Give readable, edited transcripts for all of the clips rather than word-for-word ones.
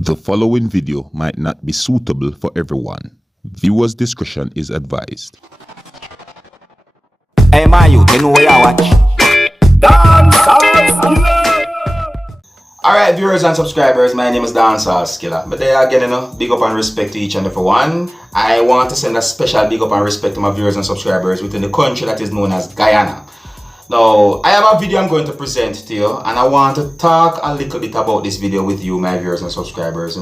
The following video might not be suitable for everyone. Viewers' discretion is advised. Hey man, you know where you watch? Dancehall Skilla! Alright viewers and subscribers, my name is Dancehall Skilla. But there again, big up and respect to each and every one. I want to send a special big up and respect to my viewers and subscribers within the country that is known as Guyana. Now, I have a video I'm going to present to you, and I want to talk a little bit about this video with you, my viewers and subscribers,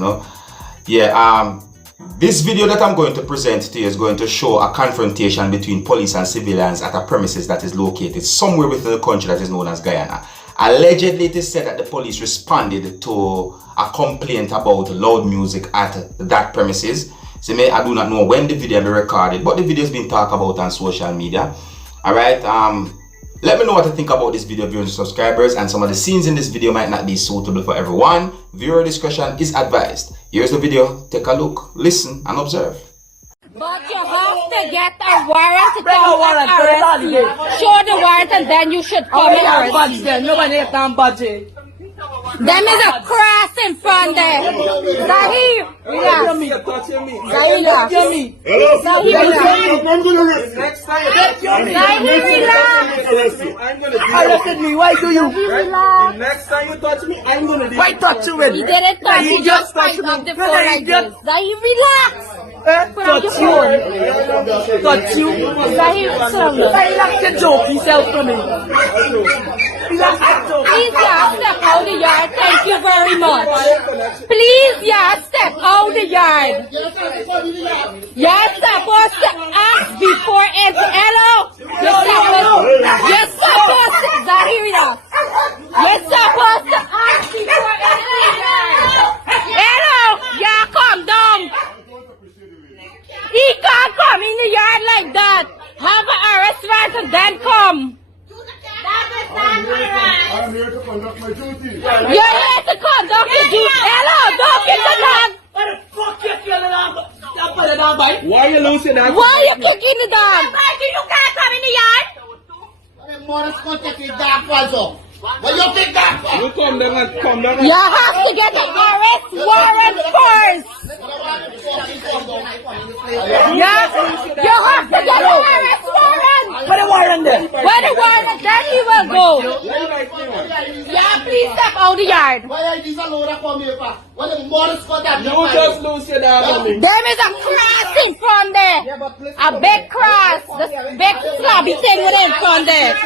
This video that I'm going to present to you is going to show a confrontation between police and civilians at a premises that is located somewhere within the country that is known as Guyana. Allegedly, it is said that the police responded to a complaint about loud music at that premises. So I do not know when the video will be recorded, but the video has been talked about on social media. Alright, let me know what you think about this video, viewers and subscribers, and some of the scenes in this video might not be suitable for everyone. Viewer discretion is advised. Here's the video. Take a look, listen, and observe. But you have to get a warrant to come and arrest you. Show the warrant and then you should come and arrest you. Nobody can budget. Them is a cross in front there. Zahir, relax. Zahir, relax. Zahir, relax. Zahir, relax. Arrested me, why do you? Relax. Next time you touch me, I'm gonna do. Why touch you with? He didn't touch you, just fight up the phone like this. Zahir, relax. Touch you. Touch you. Zahir, slow. Relax the joke, yourself from me. Please, yeah, step out the yard. Thank you very much. Please, yeah, step out the yard. You're supposed to ask before entering. Hello? You're supposed to, Zahira. You're supposed to ask before entering. Hello? Yeah, calm down. He can't come in the yard like that. Have an arrest warrant and then come. I'm here to conduct my duty. You're here to conduct your duty. Hello, don't get the dog. Why the fuck you killing the dog? Stop putting the dog bite. Why you losing that? Why are you kicking the dog? You can't come in the yard. What you think that for? You come down and come down. You have to get an arrest warrant first. Yeah, you have to get an arrest warrant. Put a warrant there. Where the warrant, then he will go. Yeah, please step out the yard. Why are these alone that come here for? What the more Scott that You just lose your dog on me. There is a cross in front there. A big cross. The big slabby thing with in front there.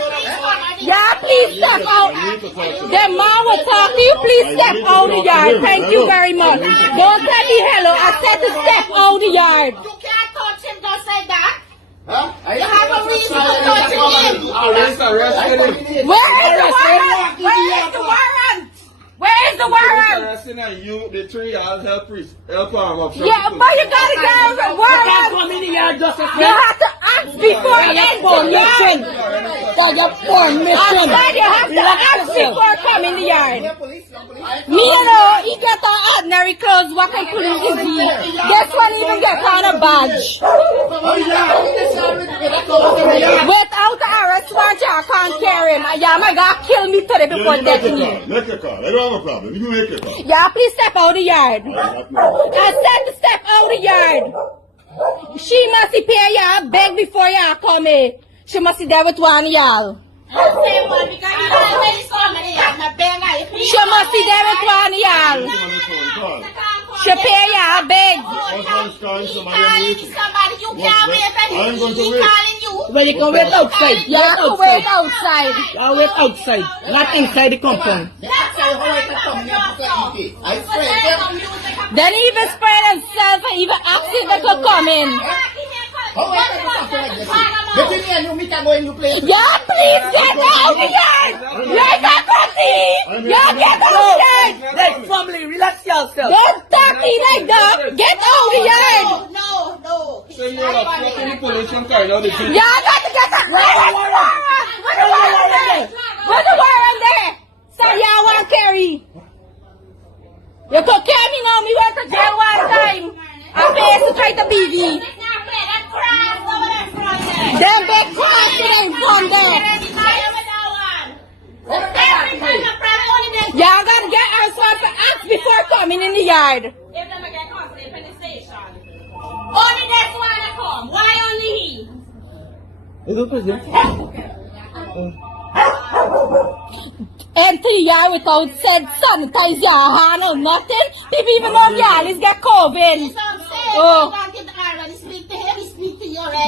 Yeah, please step out. The man will talk to you. Please step out the yard. Thank you very much. Don't tell me hello. I said to step out the yard. You can't touch him, don't say that. Huh? You have a reason to touch him. Arrested him. Where is the warrant? Where is the warrant? Where is the warrant? Arresting and you, the three, I'll help arm up. Yeah, but you gotta get a warrant. Come in the yard just a You have to ask before entering. Outside, you have to ask before coming in the yard. Me, he get on ordinary clothes. What kind of police is he? This one even get on a badge. Without the arrest warrant, I can't carry him. Yeah, my God, kill me today before taking him. Make a call. I don't have a problem. You make a call. Yeah, please step out the yard. I said to step out the yard. She must pay y'all beg before y'all come in. She must be there with one of y'all. She must be there with one of y'all. She pay y'all beg. I'm going to wait. But you can wait outside. You have to wait outside. I'll wait outside, not inside the compound. Then he even spread himself and even asked if they could come in. Yeah, please get out the yard. Let that pussy. Yeah, get out the yard. Hey, family, relax yourself. Don't talk me like that. Get out the yard. No. So you're a fucking police car now. Yeah, I got to get that. Where's the warrant there? Where's the warrant there? So y'all want to carry. You could carry me now. Me went to jail one time. I faced to try to beat me. Them big cross in front there. Every time the only Y'all gotta get arrest warrant for acts before coming in the yard. If them get caught, they in the station. Only that's why they come. Why only he? Enter the yard without said sanitize your hand or nothing. People even know y'all is get COVID. Oh.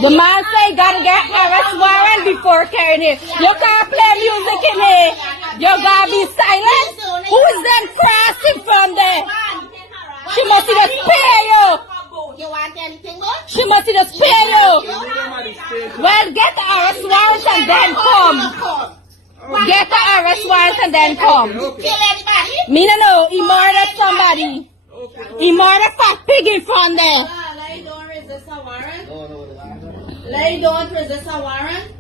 The man say you gotta get arrest warrant before carrying it. You can't play music in here. You gotta be silent. Who is them crossing from there? She must just pay you. You want anything more? She must just pay you. Well, get the arrest warrant and then come. Get the arrest warrant and then come. Kill anybody? Me no know. He murdered somebody. He murdered fat pig in front there. Like don't resist a warrant? Like don't resist a warrant?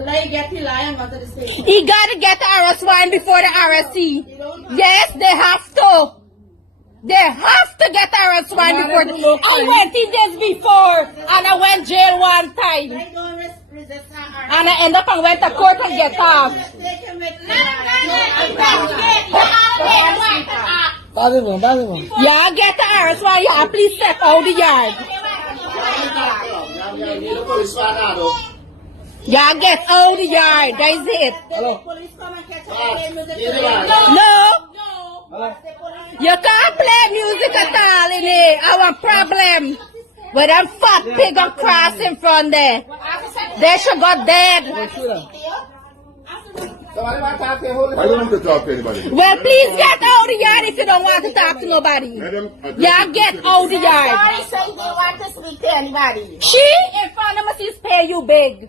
Like get the lie and go to the station. He gotta get the arrest warrant before the RSC. Yes, they have to. They have to get the arrest warrant before. I went in this before and I went jail one time. Like don't resist a warrant. And I end up and went to court and get off. Y'all get the arrest warrant. Y'all please step out the yard. Y'all get out the yard. That's it. Police come and catch No. You can't play music at all in here. Our problem. With them fat pig and cross in front there. They should go dead. Why don't you talk to anybody? Well, please get out the yard if you don't want to talk to nobody. Y'all get out the yard. Sorry, say you don't want to speak to anybody. She in front of us is pay you big.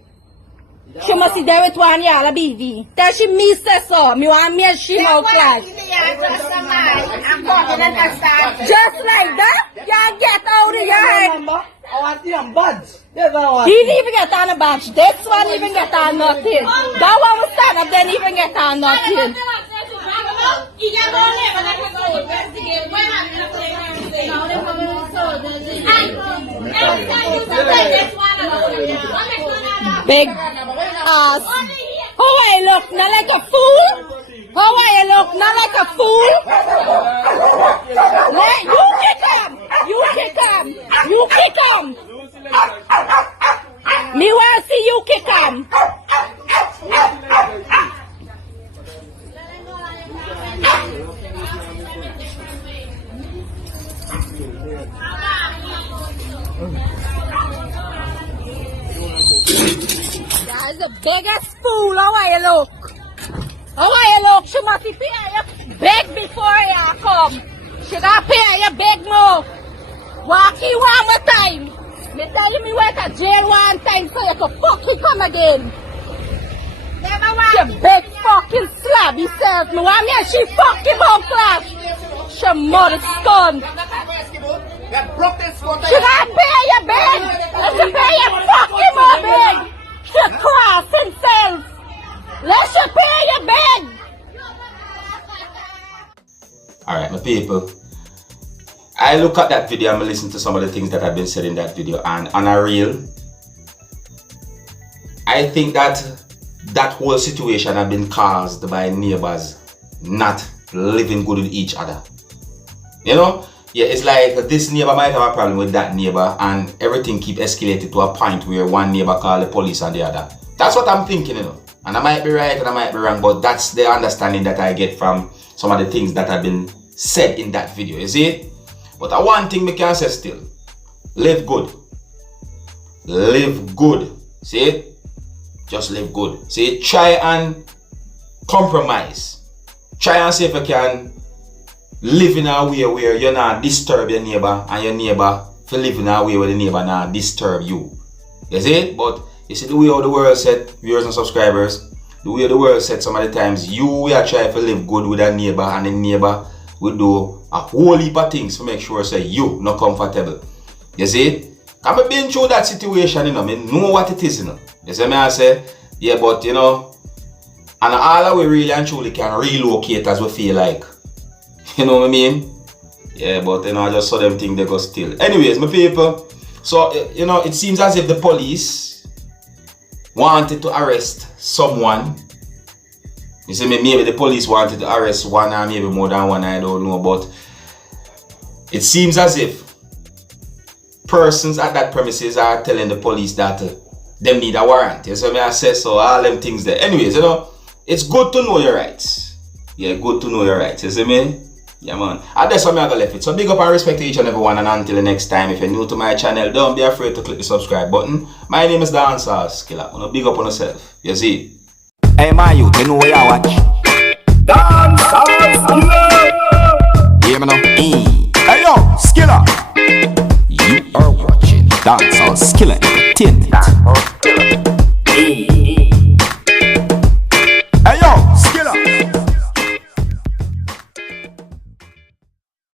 She must be there with one yalla BV. That she miss her so. Me want me and she out class. I'm talking and understand. Just like that, y'all get out the yard. I want them badge. Yes, I want. He didn't even get on a badge. This one even get on nothing. That one will stand up, then even get on nothing. Big ass. How I look? Not like a fool? How I look? Not like a fool? You kick him! You kick him! You kick him! Me want to see you kick him! That is the biggest fool. How I look? How I look? She must be pay you big before you come. She got pay you big more. Walk you one more time. Me tell you me went to jail one time so you can fucking come again. She big fucking slab herself. Me want me and she fucking mouth clash. She mother scum. She got pay you big. And she pay you fucking more big. She cross himself. Let she pay you big. Alright, my people. I look at that video and listen to some of the things that have been said in that video, and on a real, I think that that whole situation has been caused by neighbors not living good with each other. You know? Yeah, it's like this neighbor might have a problem with that neighbor and everything keep escalated to a point where one neighbor call the police on the other. That's what I'm thinking, you know. And I might be right and I might be wrong, but that's the understanding that I get from some of the things that have been said in that video, you see? But one thing me can say still, live good. Live good. See? Just live good. See? Try and compromise. Try and see if you can live in a way where you're not disturb your neighbor and your neighbor to live in a way where the neighbor not disturb you. You see? But you see the way how the world said, viewers and subscribers, the way the world said some of the times you are trying to live good with a neighbor and the neighbor will do a whole heap of things to make sure say you not comfortable. You see? I've been through that situation, you know, I know what it is, you know. You see me I say, yeah, but you know, and all we really and truly can relocate as we feel like. You know what I mean? Yeah, but you know, I just saw them think they go still. Anyways, my people, so you know, it seems as if the police wanted to arrest someone You see me, maybe the police wanted to arrest one or maybe more than one, I don't know, but it seems as if persons at that premises are telling the police that them need a warrant. You see me, I say so, all them things there. Anyways, you know, it's good to know your rights. Yeah, good to know your rights. You see me? Yeah, man. And that's why I'm going to leave it. So big up and respect to each and every one. And until the next time, if you're new to my channel, don't be afraid to click the subscribe button. My name is Dancehall Skilla. Big up on yourself. You see? Hey, my youth, you know where you watch? Dancehall Skilla! Hear me now? Hey, yo, Skilla! You are watching Dancehall Skilla Entertainment.